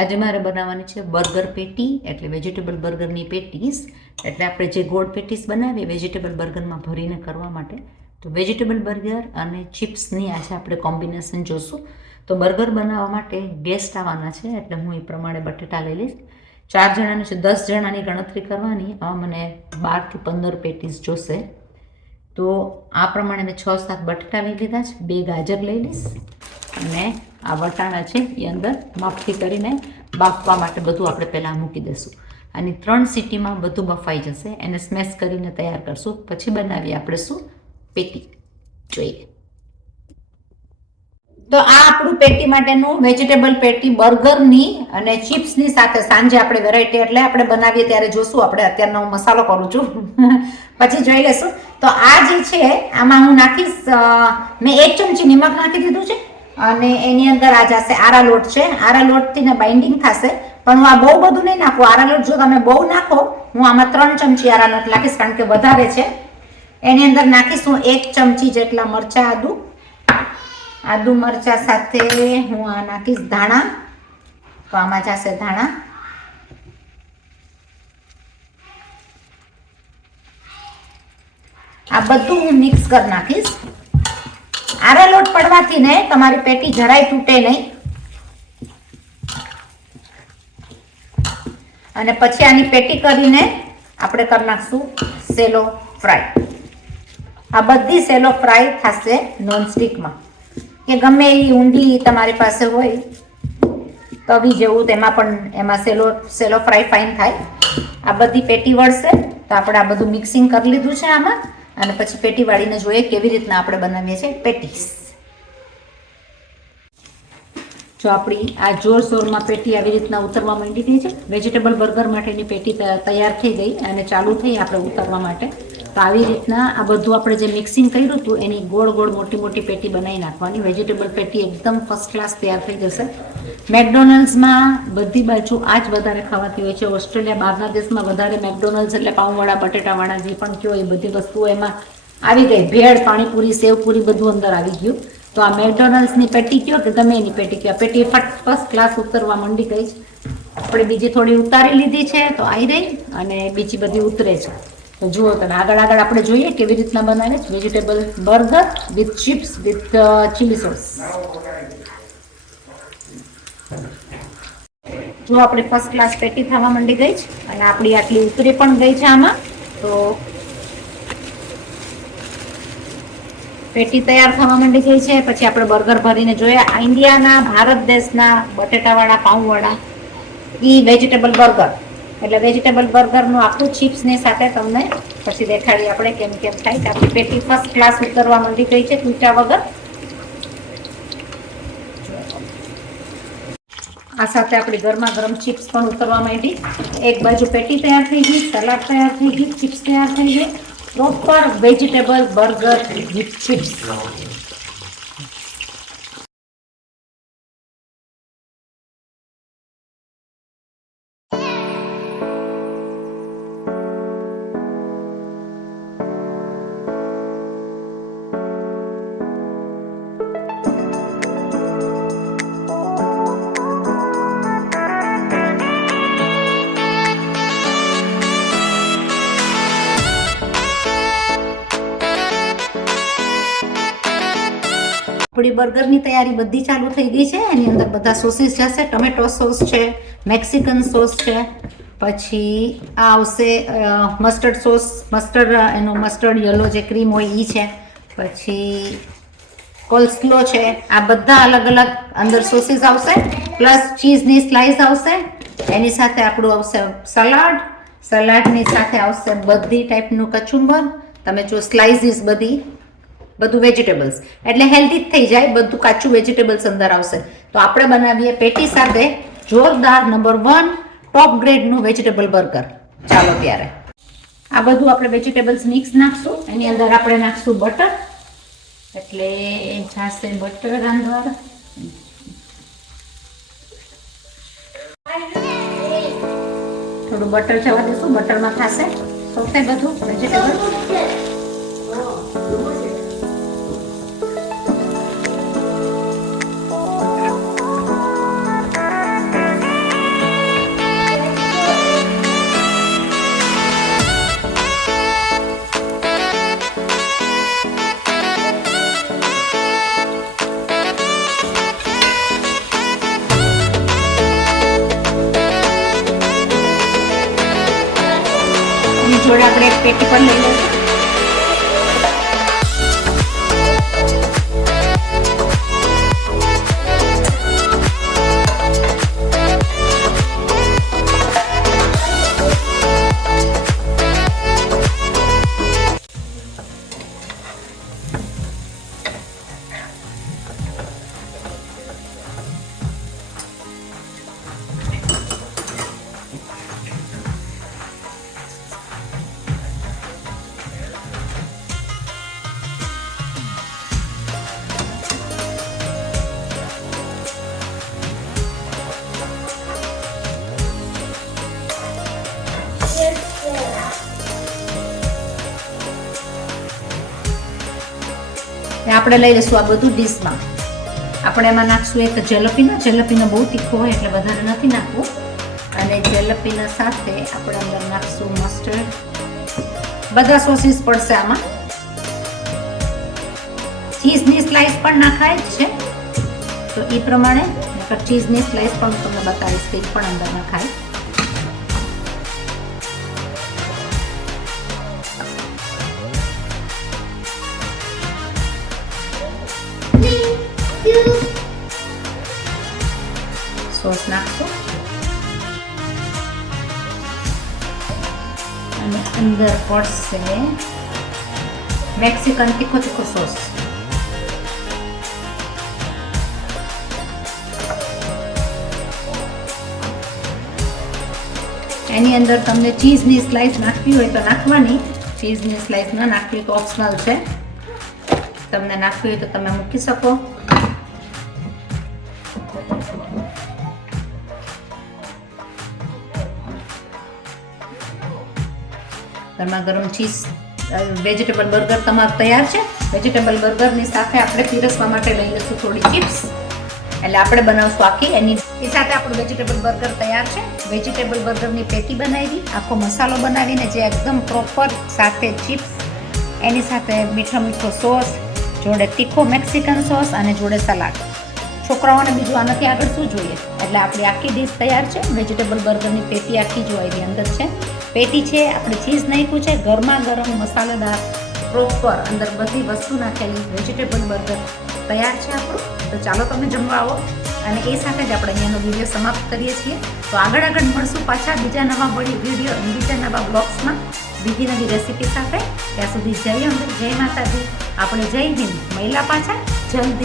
આજે મારે બનાવવાની છે બર્ગર પેટી, એટલે વેજીટેબલ બર્ગરની પેટીસ. એટલે આપણે જે ગોળ પેટીસ બનાવીએ વેજીટેબલ બર્ગરમાં ભરીને કરવા માટે, તો વેજીટેબલ બર્ગર અને ચિપ્સની આજે આપણે કોમ્બિનેશન જોશું. તો બર્ગર બનાવવા માટે ગેસ્ટ આવવાના છે, એટલે હું એ પ્રમાણે બટેટા લઈ લઈશ. 4 જણાની છે, 10 જણાની ગણતરી કરવાની. મને 12 થી 15 પેટીસ જોશે. તો આ પ્રમાણે મેં 6-7 બટેટા લઈ લીધા છે, 2 ગાજર લઈ લઈશ અને આ વટાણા છે એ અંદર માપથી કરીને બાફવા માટે બધું આપણે પહેલાં મૂકી દઈશું. અને 3 સીટીમાં બધું બફાઈ જશે. એને સ્મેશ કરીને તૈયાર કરશું. પછી બનાવીએ આપણે શું પેટી જોઈએ. તો આ આપણું પેટી માટેનું વેજીટેબલ પેટી બર્ગરની અને ચિપ્સની સાથે સાંજે આપણે વેરાયટી એટલે આપણે બનાવીએ ત્યારે જોશું. આપણે અત્યારનો હું મસાલો કરું છું પછી જોઈ લેશું. તો આ જે છે આમાં હું નાખીશ, મેં 1 ચમચી નિમક નાખી દીધું છે અને એની અંદર આ જશે આરા લોટ છે. આરા લોટથી ને બાઇન્ડિંગ થશે, પણ હું આ બહુ બધું નહીં નાખું. આરા લોટ જો તમે બહુ નાખો, હું આમાં 3 ચમચી આરા લોટ નાખીશ કારણ કે વધારે છે. એની અંદર નાખીશ હું 1 ચમચી જેટલા મરચાં, આદુ મરચા સાથે હું આ નાખીશ ધાણા. તો આમાં જશે ધાણા. આ બધું હું મિક્સ કરી નાખીશ. આરા લોટ પડવાથી ને તમારી પેટી જરાય તૂટે નહીં. અને પછી આની પેટી કરીને આપણે કરી નાખશું સેલો ફ્રાય. આ બધી સેલો ફ્રાય થશે નોનસ્ટિકમાં, કે ગમે એવી ઊંડી તમારી પાસે હોય તવી જેવું, તેમાં પણ એમાં સેલો ફ્રાય ફાઇન થાય. આ બધી પેટી વળશે. તો આપણે આ બધું મિક્સિંગ કરી લીધું છે આમાં, અને પછી પેટી વાળીને જોઈએ કેવી રીતના આપણે બનાવીએ છીએ પેટીસ. જો આપણી આ જોરશોરમાં પેટી આવી રીતના ઉતરવા માંડી ગઈ છે. વેજીટેબલ બર્ગર માટેની પેટી તૈયાર થઈ ગઈ અને ચાલુ થઈ આપણે ઉતરવા માટે. તો આવી રીતના આ બધું આપણે જે મિક્સિંગ કર્યું હતું એની ગોળ ગોળ મોટી મોટી પેટી બનાવી નાખવાની. વેજીટેબલ પેટી એકદમ ફર્સ્ટ ક્લાસ તૈયાર થઈ જશે. મેકડોનલ્ડ્સમાં બધી બાજુ આ જ વધારે ખાવાતી હોય છે. ઓસ્ટ્રેલિયા બહારના દેશમાં વધારે મેકડોનલ્ડ્સ એટલે પાઉંવાળા, બટેટાવાળા જે પણ કહો એ બધી વસ્તુઓ એમાં આવી ગઈ. ભેળ, પાણીપુરી, સેવપુરી બધું અંદર આવી ગયું. તો આ મેકડોનલ્ડ્સની પેટી કહો કે ગમે એની પેટી કહો, પેટી ફર્સ્ટ ક્લાસ ઉતરવા માંડી ગઈ છે. આપણે બીજી થોડી ઉતારી લીધી છે તો આવી રહી, અને બીજી બધી ઉતરે છે. તો જુઓ તમે આગળ આપણે જોઈએ કેવી રીતના બનાવે છે vegetable burger with chips with chilli sauce. જો આપણે ફર્સ્ટ ક્લાસ પેટી થવા માંડી ગઈ છે અને આપણી આટલી ઉતરી પણ ગઈ છે આમાં. તો પેટી તૈયાર થવા માંડી ગઈ છે. પછી આપણે બર્ગર ભરીને જોઈએ. ઇન્ડિયાના, ભારત દેશના બટેટાવાળા, પાઉંવાળા એ વેજીટેબલ બર્ગર. એટલે વેજીટેબલ બર્ગરનું આખું ચિપ્સની સાથે તમને પછી દેખાડીએ આપણે કેમ કેમ થાય. આપણી પેટી ફર્સ્ટ ક્લાસ ઉતરવા માંડી ગઈ છે તૂટ્યા વગર. આ સાથે આપણી ગરમા ગરમ ચિપ્સ પણ ઉતરવા માંડી. એક બાજુ પેટી તૈયાર થઈ ગઈ, સલાડ તૈયાર થઈ ગઈ, ચિપ્સ તૈયાર થઈ ગઈ. Proper vegetable burger with chips. આપણી બર્ગરની તૈયારી બધી ચાલુ થઈ ગઈ છે. એની અંદર બધા સોસીસ જશે. ટમેટો સોસ છે, મેક્સિકન સોસ છે, પછી આ આવશે મસ્ટર્ડ સોસ, મસ્ટર્ડ યલો જે ક્રીમ હોય એ છે, પછી કોલ્સ્લો છે. આ બધા અલગ અલગ અંદર સોસીસ આવશે, પ્લસ ચીઝની સ્લાઇસ આવશે. એની સાથે આપણું આવશે સલાડ. સલાડની સાથે આવશે બધી ટાઈપનું કચુંબર. તમે જો સ્લાઇસીસ બધું વેજીટેબલ્સ એટલે હેલ્ધી જ થઈ જાય. બધું કાચું વેજીટેબલ્સ અંદર આવશે. તો આપણે બનાવીએ પેટી સાથે જોરદાર નંબર 1 ટોપ ગ્રેડનું વેજીટેબલ બર્ગર. ચાલો ત્યારે આ બધું આપણે વેજીટેબલ્સ મિક્સ નાખશું. એની અંદર આપણે નાખશું બટર. એટલે જશે બટર અંદર. થોડું બટર જવા દઈશું. બટરમાં થશે સૌથી બધું વેજીટેબલ. આપણે એક પેટી પણ લઈ લઈશું. આપણે લઈ લઈશું આ બધું ડીશમાં. આપણે એમાં નાખશું એક જલેપીનો બહુ તીખો હોય એટલે વધારે નથી નાખવું. અને જલેપીના સાથે આપણે અંદર નાખશું મસ્ટર્ડ. બધા સોસીસ પડશે આમાં. ચીઝની સ્લાઇસ પણ નાખાય જ છે, તો એ પ્રમાણે ચીઝની સ્લાઇસ પણ તમને બતાવીશ કે પણ અંદર નાખાય. સોસ નાખશું અને અંદર પડશે મેક્સિકન તીખો સોસ. એની અંદર તમને ચીઝની સ્લાઇસ નાખવી હોય તો નાખવાની, ચીઝની સ્લાઇસ ન નાખવી તો ઓપ્શનલ છે. તમને નાખવી હોય તો તમે મૂકી શકો. ગરમા ગરમ ચીઝ વેજીટેબલ બર્ગર તમારું તૈયાર છે. વેજીટેબલ બર્ગરની સાથે આપણે પીરસવા માટે લઈ લઈશું થોડી ચિપ્સ. એટલે આપણે બનાવશું આખી એની સાથે આપણું વેજીટેબલ બર્ગર તૈયાર છે. વેજીટેબલ બર્ગરની પેટી બનાવી, આખો મસાલો બનાવીને જે એકદમ પ્રોપર, સાથે ચિપ્સ, એની સાથે મીઠો સોસ, જોડે તીખો મેક્સિકન સોસ અને જોડે સલાડ. છોકરાઓને બીજું આનાથી આગળ શું જોઈએ? એટલે આપણી આખી ડીશ તૈયાર છે. વેજીટેબલ બર્ગરની પેટી આખી જો એની અંદર છે. પેટી છે, આપણે ચીઝ નાખ્યું છે, ગરમા ગરમ મસાલેદાર પ્રોપર અંદર બધી વસ્તુ નાખેલી વેજીટેબલ બર્ગર તૈયાર છે આપણું. તો ચાલો તમે જમવા આવો. અને એ સાથે જ આપણે અહીંયાનો વિડીયો સમાપ્ત કરીએ છીએ. તો આગળ મળશું પાછા બીજા નવા વિડીયો, બીજા નવા બ્લોગ્સમાં, બીજી નવી રેસીપી સાથે. ત્યાં સુધી જય અંબે, જય માતાજી. આપણે જય હિન્દ. મહિલા પાછા જલ્દી.